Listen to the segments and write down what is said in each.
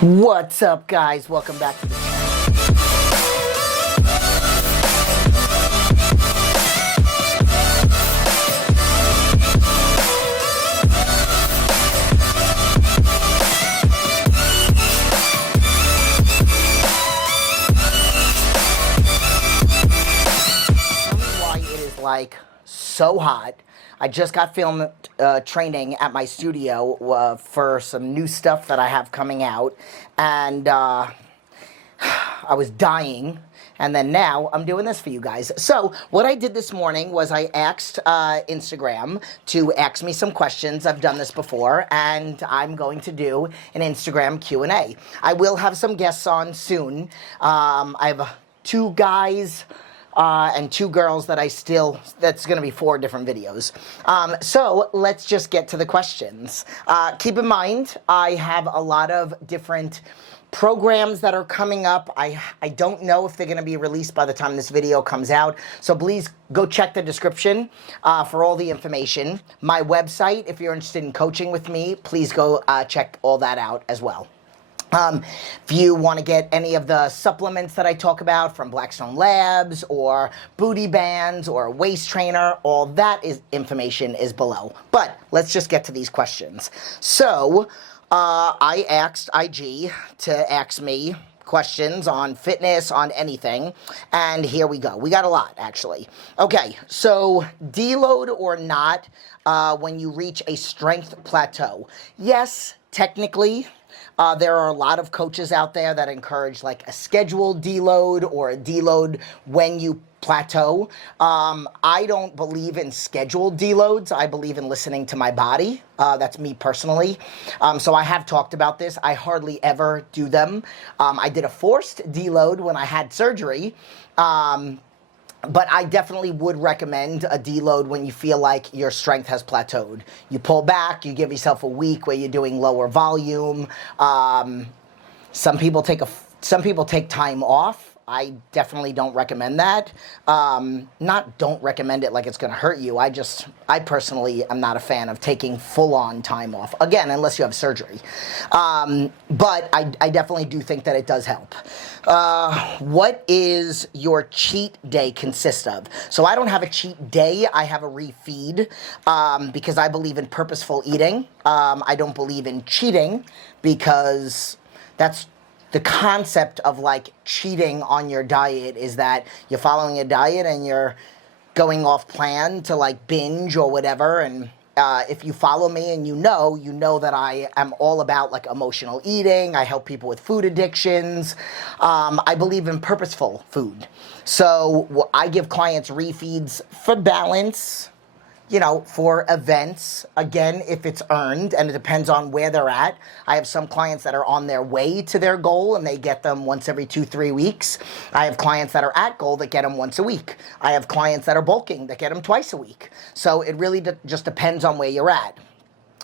What's up, guys? Welcome back to the why it is like so hot. I just got filmed training at my studio for some new stuff that I have coming out, and I was dying, and then now I'm doing this for you guys. So what I did this morning was I asked Instagram to ask me some questions. I've done this before, and I'm going to do an Instagram Q&A. I will have some guests on soon. I have two guys and two girls that that's going to be 4 different videos. So let's just get to the questions. Keep in mind, I have a lot of different programs that are coming up. I don't know if they're going to be released by the time this video comes out. So please go check the description for all the information. My website, if you're interested in coaching with me, please go check all that out as well. If you want to get any of the supplements that I talk about from Blackstone Labs or booty bands or a waist trainer, all that information is below. But let's just get to these questions. So I asked IG to ask me questions on fitness, on anything, and here we go. We got a lot, actually. Okay, so deload or not when you reach a strength plateau? Yes, technically. There are a lot of coaches out there that encourage like a scheduled deload or a deload when you plateau. I don't believe in scheduled deloads. I believe in listening to my body. That's me personally. So I have talked about this. I hardly ever do them. I did a forced deload when I had surgery. But I definitely would recommend a deload when you feel like your strength has plateaued. You pull back, you give yourself a week where you're doing lower volume. Some people take time off. I definitely don't recommend that. Don't recommend it like it's going to hurt you. I personally am not a fan of taking full-on time off. Again, unless you have surgery. But I definitely do think that it does help. What is your cheat day consist of? So I don't have a cheat day. I have a refeed because I believe in purposeful eating. I don't believe in cheating because that's the concept of like cheating on your diet is that you're following a diet and you're going off plan to like binge or whatever. And if you follow me and you know that I am all about like emotional eating. I help people with food addictions. I believe in purposeful food. So I give clients refeeds for balance, for events, again, if it's earned, and it depends on where they're at. I have some clients that are on their way to their goal, and they get them once every 2-3 weeks. I have clients that are at goal that get them once a week. I have clients that are bulking that get them twice a week. So it really just depends on where you're at.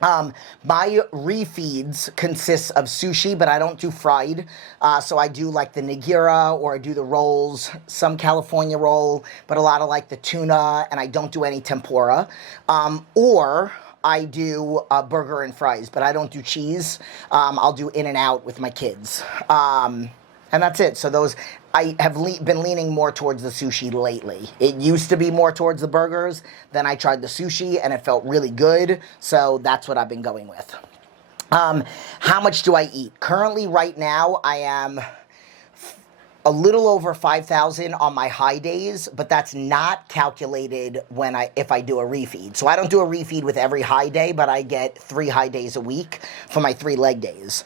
My refeeds consists of sushi, but I don't do fried. So I do like the nigiri or I do the rolls, some California roll, but a lot of like the tuna, and I don't do any tempura. Or I do burger and fries, but I don't do cheese. I'll do In-N-Out with my kids. And that's it. So I have been leaning more towards the sushi lately. It used to be more towards the burgers. Then I tried the sushi and it felt really good. So that's what I've been going with. How much do I eat? Currently, right now, I am a little over 5,000 on my high days, but that's not calculated if I do a refeed. So I don't do a refeed with every high day, but I get 3 high days a week for my 3 leg days.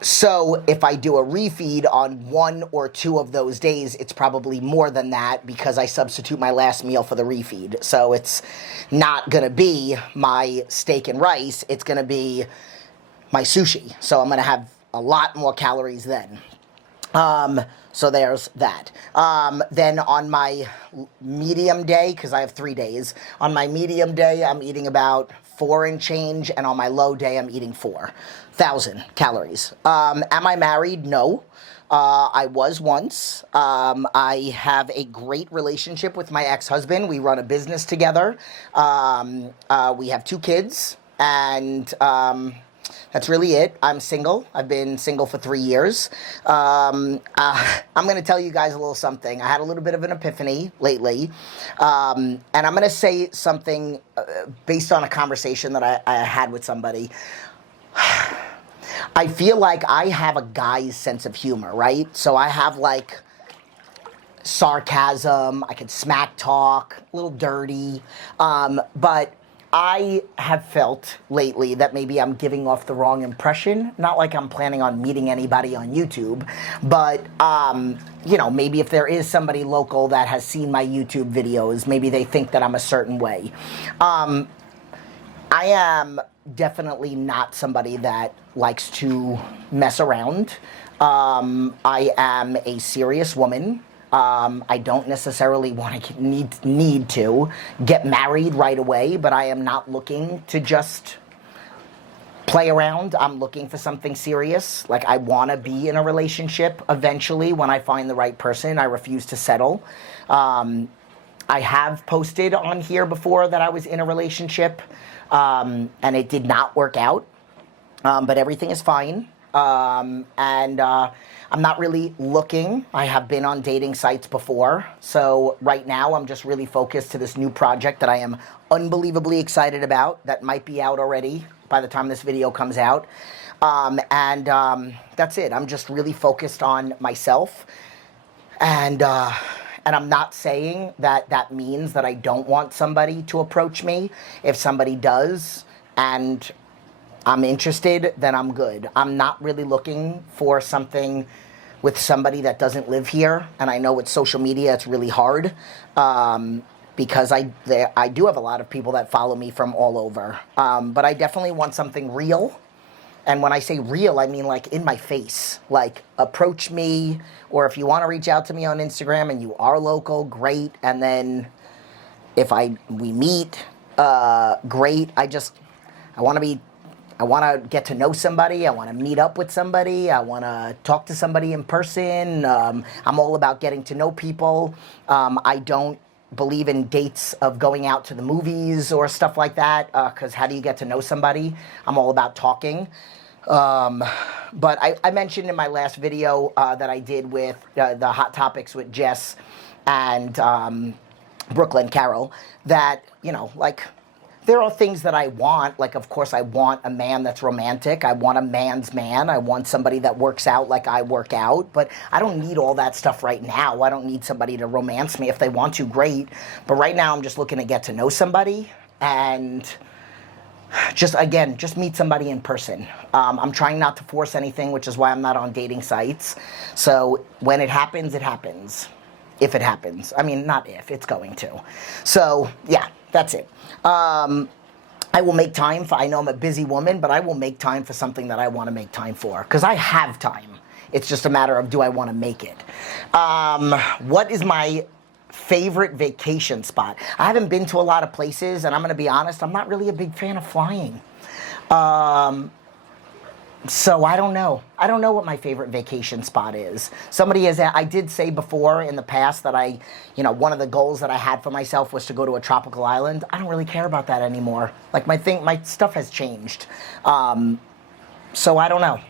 So if I do a refeed on 1 or 2 of those days, it's probably more than that because I substitute my last meal for the refeed. So it's not going to be my steak and rice. It's going to be my sushi. So I'm going to have a lot more calories then. So there's that. Then on my medium day, because I have 3 days, on my medium day, I'm eating about 4 and change, and on my low day, I'm eating 4,000 calories. Am I married? No. I was once. I have a great relationship with my ex-husband. We run a business together. We have 2 kids, and That's really it. I'm single. I've been single for 3 years. I'm going to tell you guys a little something. I had a little bit of an epiphany lately. And I'm going to say something based on a conversation that I had with somebody. I feel like I have a guy's sense of humor, right? So I have like sarcasm, I can smack talk, a little dirty, but I have felt lately that maybe I'm giving off the wrong impression. Not like I'm planning on meeting anybody on YouTube, but, you know, maybe if there is somebody local that has seen my YouTube videos, maybe they think that I'm a certain way. I am definitely not somebody that likes to mess around. I am a serious woman. I don't necessarily want to need to get married right away, but I am not looking to just play around. I'm looking for something serious. Like, I want to be in a relationship eventually when I find the right person. I refuse to settle. I have posted on here before that I was in a relationship, and it did not work out, but everything is fine. I'm not really looking. I have been on dating sites before. So right now I'm just really focused to this new project that I am unbelievably excited about that might be out already by the time this video comes out. That's it. I'm just really focused on myself. And I'm not saying that that means that I don't want somebody to approach me. If somebody does and I'm interested, then I'm good. I'm not really looking for something with somebody that doesn't live here. And I know with social media, it's really hard because I do have a lot of people that follow me from all over. But I definitely want something real. And when I say real, I mean like in my face. Like, approach me, or if you want to reach out to me on Instagram and you are local, great. And then if we meet, great. I want to get to know somebody. I want to meet up with somebody. I want to talk to somebody in person. I'm all about getting to know people. I don't believe in dates of going out to the movies or stuff like that, because how do you get to know somebody? I'm all about talking. But I mentioned in my last video that I did with the Hot Topics with Jess and Brooklyn Carol that, you know, like, there are things that I want. Like, of course, I want a man that's romantic. I want a man's man. I want somebody that works out like I work out. But I don't need all that stuff right now. I don't need somebody to romance me. If they want to, great. But right now, I'm just looking to get to know somebody and just meet somebody in person. I'm trying not to force anything, which is why I'm not on dating sites. So when it happens, it happens. If it happens. I mean, not if, it's going to. So, yeah, that's it. I will make time for, I know I'm a busy woman, but I will make time for something that I want to make time for. Because I have time. It's just a matter of, do I want to make it? What is my favorite vacation spot? I haven't been to a lot of places, and I'm going to be honest, I'm not really a big fan of flying. So I don't know. I don't know what my favorite vacation spot is. I did say before in the past that one of the goals that I had for myself was to go to a tropical island. I don't really care about that anymore. Like, my stuff has changed. So I don't know.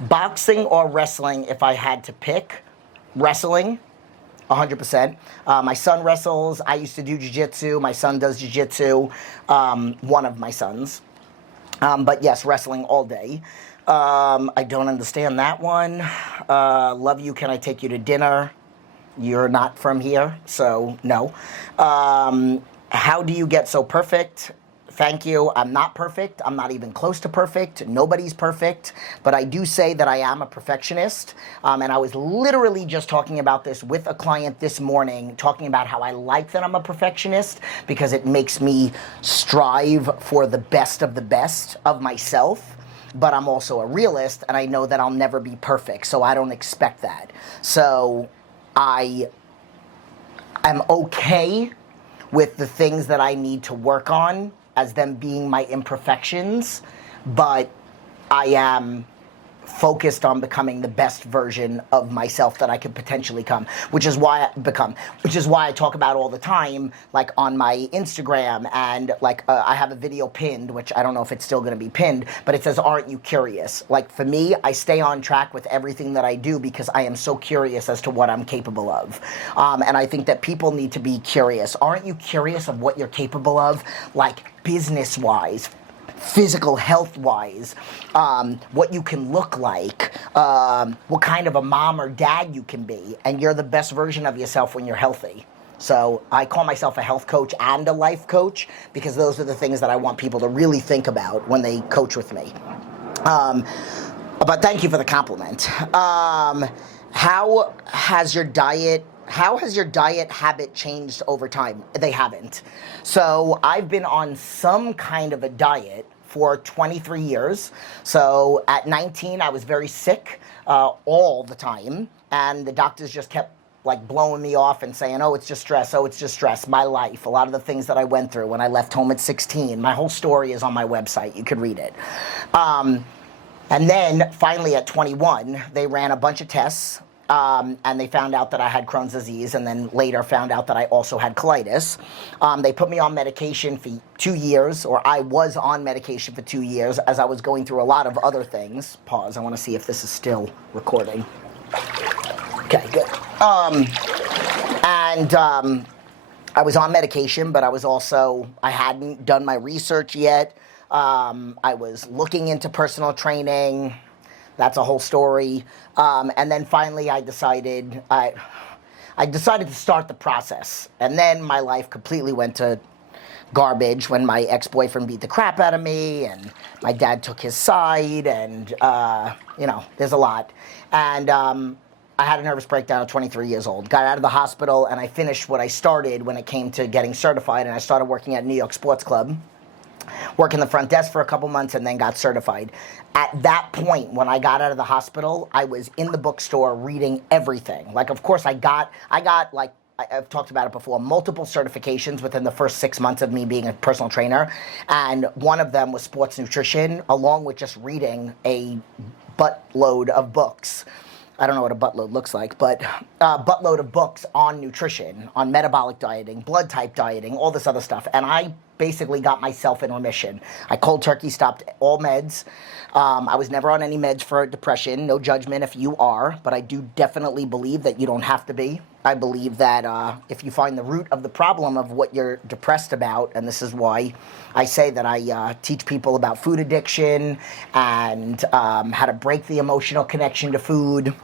Boxing or wrestling, if I had to pick. Wrestling, 100%. My son wrestles. I used to do jiu-jitsu. My son does jiu-jitsu. One of my sons. But yes, wrestling all day. I don't understand that one. Love you, can I take you to dinner? You're not from here, so no. How do you get so perfect? Thank you. I'm not perfect. I'm not even close to perfect. Nobody's perfect. But I do say that I am a perfectionist. And I was literally just talking about this with a client this morning, talking about how I like that I'm a perfectionist because it makes me strive for the best of myself. But I'm also a realist, and I know that I'll never be perfect, so I don't expect that. So I am okay with the things that I need to work on as them being my imperfections, but I am focused on becoming the best version of myself that I could potentially become, which is why I talk about all the time, like on my Instagram, and like I have a video pinned, which I don't know if it's still going to be pinned, but it says, "Aren't you curious?" Like for me, I stay on track with everything that I do because I am so curious as to what I'm capable of. And I think that people need to be curious. Aren't you curious of what you're capable of? Like business-wise, physical health-wise, what you can look like, what kind of a mom or dad you can be, and you're the best version of yourself when you're healthy. So I call myself a health coach and a life coach because those are the things that I want people to really think about when they coach with me. But thank you for the compliment. How has your diet habit changed over time? They haven't. So I've been on some kind of a diet for 23 years. So at 19, I was very sick all the time. And the doctors just kept like blowing me off and saying, "Oh, it's just stress. Oh, it's just stress." My life, a lot of the things that I went through when I left home at 16, my whole story is on my website. You could read it. And then finally at 21, they ran a bunch of tests. And they found out that I had Crohn's disease, and then later found out that I also had colitis. They put me on medication for 2 years, or I was on medication for 2 years as I was going through a lot of other things. Pause, I want to see if this is still recording. Okay, good. I was on medication, but I hadn't done my research yet. I was looking into personal training. That's a whole story. And then finally I decided to start the process. And then my life completely went to garbage when my ex-boyfriend beat the crap out of me, and my dad took his side, and, there's a lot. And I had a nervous breakdown at 23 years old. Got out of the hospital, and I finished what I started when it came to getting certified, and I started working at New York Sports Club. Working the front desk for a couple months and then got certified. At that point, when I got out of the hospital, I was in the bookstore reading everything. Like, of course, I got like, I've talked about it before, multiple certifications within the first 6 months of me being a personal trainer. And one of them was sports nutrition, along with just reading a buttload of books. I don't know what a buttload looks like, but a buttload of books on nutrition, on metabolic dieting, blood type dieting, all this other stuff. And I basically got myself in remission. I cold turkey stopped all meds. I was never on any meds for depression. No judgment if you are, but I do definitely believe that you don't have to be. I believe that if you find the root of the problem of what you're depressed about, and this is why I say that I teach people about food addiction and how to break the emotional connection to food.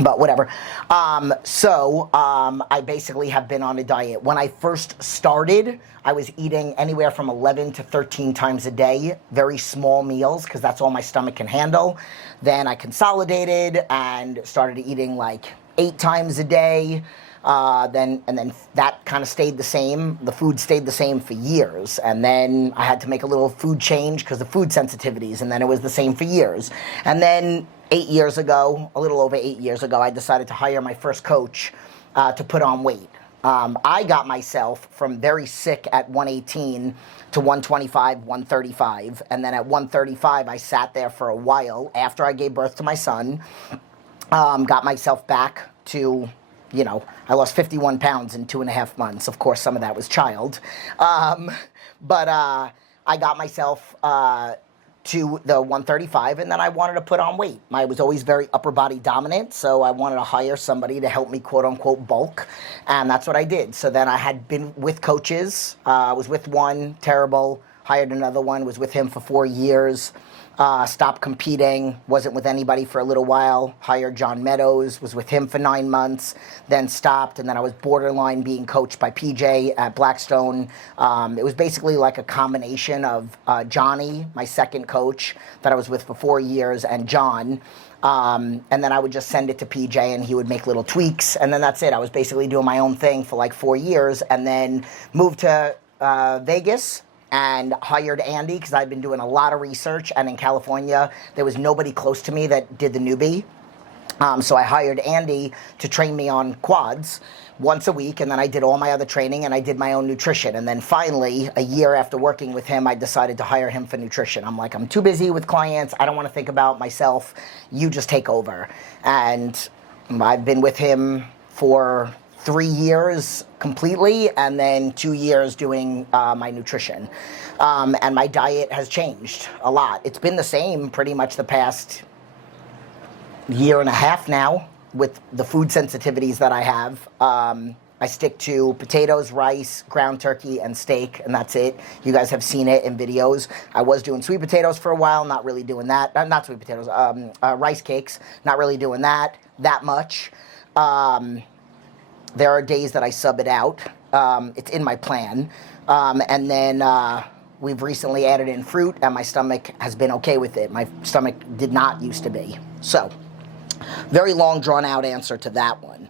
But whatever. I basically have been on a diet. When I first started, I was eating anywhere from 11 to 13 times a day, very small meals, because that's all my stomach can handle. Then I consolidated and started eating like 8 times a day. Then that kind of stayed the same. The food stayed the same for years. And then I had to make a little food change because of food sensitivities. And then it was the same for years. And then 8 years ago, a little over 8 years ago, I decided to hire my first coach to put on weight. I got myself from very sick at 118 to 125, 135. And then at 135, I sat there for a while after I gave birth to my son, got myself back to, I lost 51 pounds in 2.5 months. Of course, some of that was child. But I got myself to the 135, and then I wanted to put on weight. I was always very upper body dominant, so I wanted to hire somebody to help me quote unquote bulk, and that's what I did. So then I had been with coaches. I was with one, terrible, hired another one, was with him for 4 years, stopped competing, wasn't with anybody for a little while, hired John Meadows, was with him for 9 months, then stopped, and then I was borderline being coached by PJ at Blackstone. It was basically like a combination of Johnny, my second coach that I was with for 4 years, and John. And then I would just send it to PJ and he would make little tweaks, and then that's it. I was basically doing my own thing for like 4 years, and then moved to Vegas and hired Andy because I'd been doing a lot of research, and in California there was nobody close to me that did the newbie. So I hired Andy to train me on quads, once a week, and then I did all my other training, and I did my own nutrition. And then finally, a year after working with him, I decided to hire him for nutrition. I'm like, I'm too busy with clients. I don't want to think about myself. You just take over. And I've been with him for 3 years completely, and then 2 years doing my nutrition. And my diet has changed a lot. It's been the same pretty much the past year and a half now with the food sensitivities that I have. I stick to potatoes, rice, ground turkey, and steak, and that's it. You guys have seen it in videos. I was doing sweet potatoes for a while, not really doing that. Not sweet potatoes, rice cakes, not really doing that much. There are days that I sub it out. It's in my plan. And then we've recently added in fruit, and my stomach has been okay with it. My stomach did not used to be. So, very long, drawn-out answer to that one.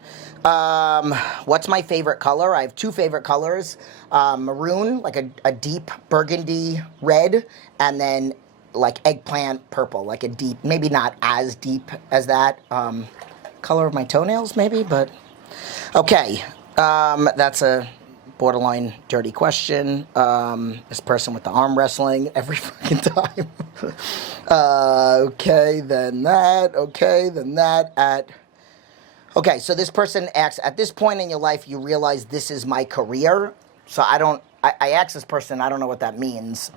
What's my favorite color? I have 2 favorite colors. Maroon, like a deep burgundy red, and then like eggplant purple, like a deep, maybe not as deep as that. Color of my toenails, maybe, but... Okay, that's a borderline dirty question. This person with the arm wrestling every fucking time. Okay, then that. Okay, so this person asks, at this point in your life, you realize this is my career. So I asked this person, I don't know what that means.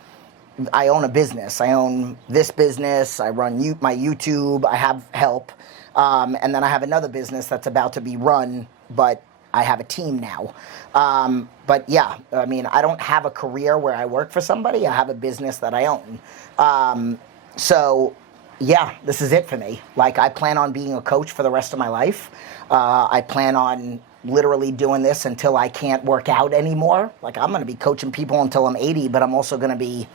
I own a business. I own this business. I run my YouTube. I have help. And then I have another business that's about to be run, but I have a team now. But yeah, I mean, I don't have a career where I work for somebody. I have a business that I own. So yeah, this is it for me. Like, I plan on being a coach for the rest of my life. I plan on literally doing this until I can't work out anymore. Like, I'm going to be coaching people until I'm 80, but I'm also going to be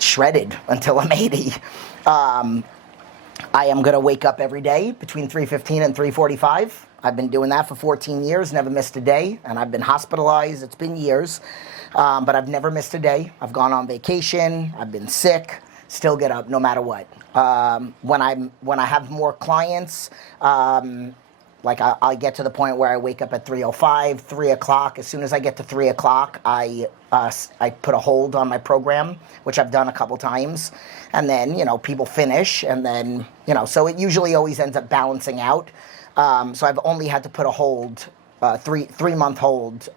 shredded until I'm 80. I am going to wake up every day between 3:15 and 3:45. I've been doing that for 14 years, never missed a day, and I've been hospitalized. It's been years, but I've never missed a day. I've gone on vacation. I've been sick. Still get up no matter what. When I have more clients, like I get to the point where I wake up at 3:05, 3 o'clock. As soon as I get to 3 o'clock, I put a hold on my program, which I've done a couple times. And then, people finish, and then, so it usually always ends up balancing out. So I've only had to put a hold, three-month hold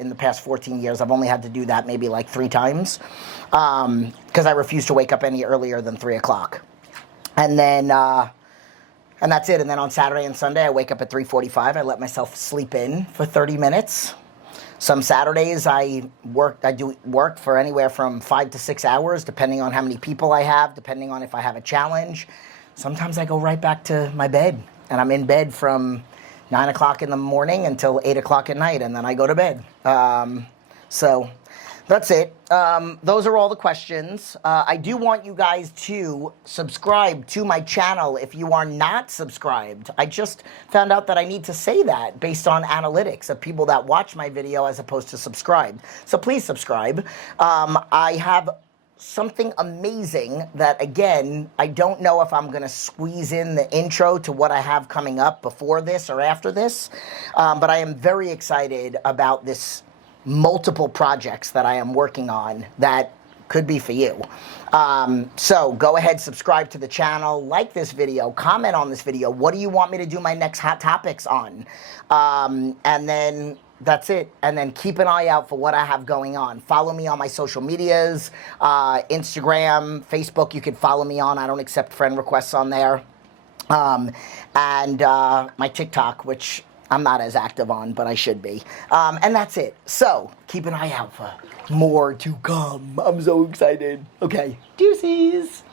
in the past 14 years. I've only had to do that maybe like 3 times because I refuse to wake up any earlier than 3 o'clock. And then, and that's it. And then on Saturday and Sunday, I wake up at 3:45. I let myself sleep in for 30 minutes. Some Saturdays I do work for anywhere from 5 to 6 hours, depending on how many people I have, depending on if I have a challenge. Sometimes I go right back to my bed, and I'm in bed from 9 o'clock in the morning until 8 o'clock at night, and then I go to bed. So that's it. Those are all the questions. I do want you guys to subscribe to my channel if you are not subscribed. I just found out that I need to say that based on analytics of people that watch my video as opposed to subscribe. So please subscribe. I have something amazing that, again, I don't know if I'm going to squeeze in the intro to what I have coming up before this or after this, but I am very excited about this multiple projects that I am working on that could be for you. So go ahead, subscribe to the channel, like this video, comment on this video. What do you want me to do my next hot topics on? And then that's it. And then keep an eye out for what I have going on. Follow me on my social medias, Instagram, Facebook, you can follow me on. I don't accept friend requests on there. And my TikTok, which I'm not as active on, but I should be. And that's it. So keep an eye out for more to come. I'm so excited. Okay, deuces.